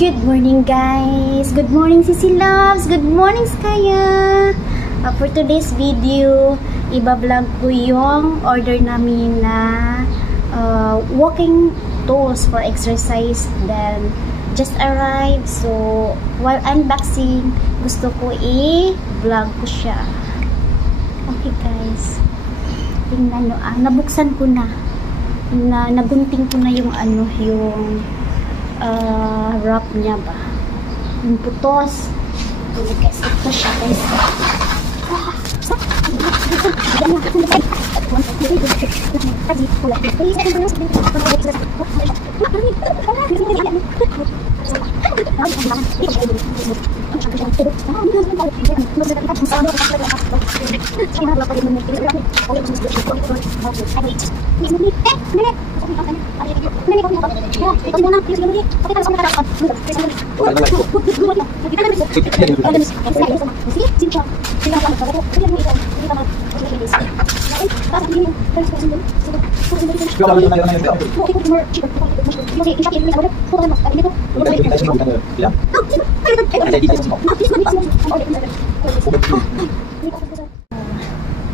Good morning guys! Good morning Sisi Loves! Good morning Skaya! For today's video, iba-vlog ko yung order namin na walking tools for exercise. Then, just arrived. So, while unboxing, gusto ko i-vlog ko siya. Okay guys. Tingnan nyo nabuksan ko na. Nagunting ko na yung yung wrap niya ba, yung putos. Guys, ito siya guys.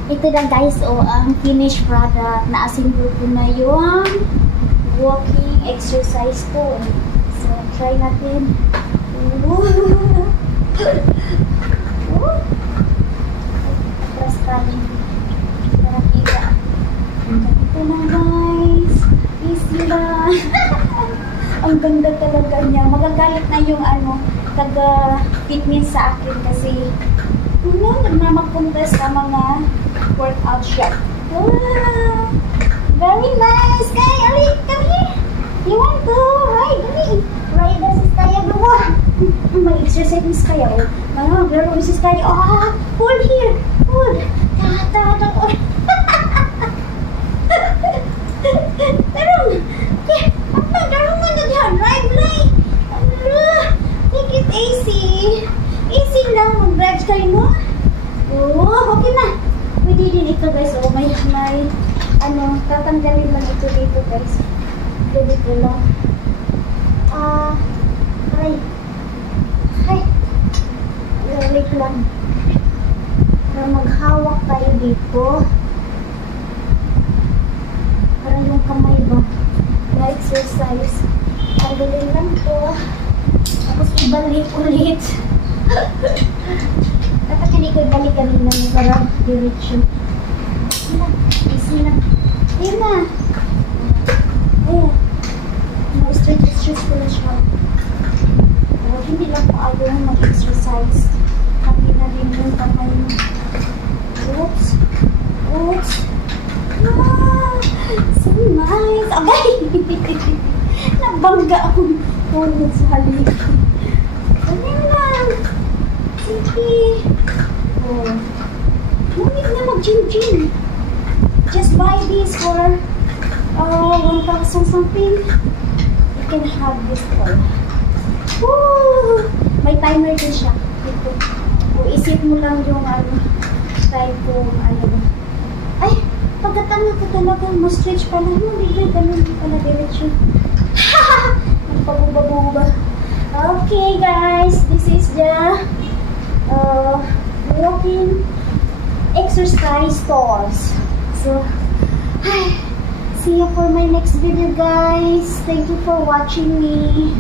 Ito na guys, ang finished product. Na-assemble ko na yung walking exercise ko. So, try natin. Atras tayo. Para kita. Ito na guys. Easy lang. Ang ganda talaga niya. Magagalit na yung taga-fitness sa akin kasi nagmamagpunta sa mga workout shop. Wow! Very nice! Kay, Ali, come here! You want to ride? Ali! Ride na si Kaya gawa! May exercise ni Kaya. Girl, si Kaya. Hold here! Hold! Tarong! Tarong mo na diyan! Ride, ride! Take it easy! Easy lang mag-drive kayo mo. Oh, okay na. Pwede din ito guys. Oh, may tatanggalin lang ito dito guys. Dito lang. Ay. Wait lang. Para maghawak tayo dito. Para yung kamay ba na exercise. Tanggalin lang ito. Tapos ibalik ulit. Dapat hindi ko ibalik kanina para direction. Easy lang. Ayun na. Ayan. Stretch ko na siya. Hindi lang po ayaw mag-exercise. Hindi na rin yung kamay mo. Oops. Oops. So nice. Agay! Nabangga akong tulog sa halik. Ganyan lang. Sige. Ngunit na mag-gym-gym. Just buy this for 1,000 something. You can have this one. Woo! May timer din siya. Ito. Isip mo lang yung type kung Ay! Pagkatama ko talaga mo-stretch pala mo. Bigla ganun pala direction. Magpabuba-buba. Okay guys, this is the walking exercise tools. So, see you for my next video guys. Thank you for watching me.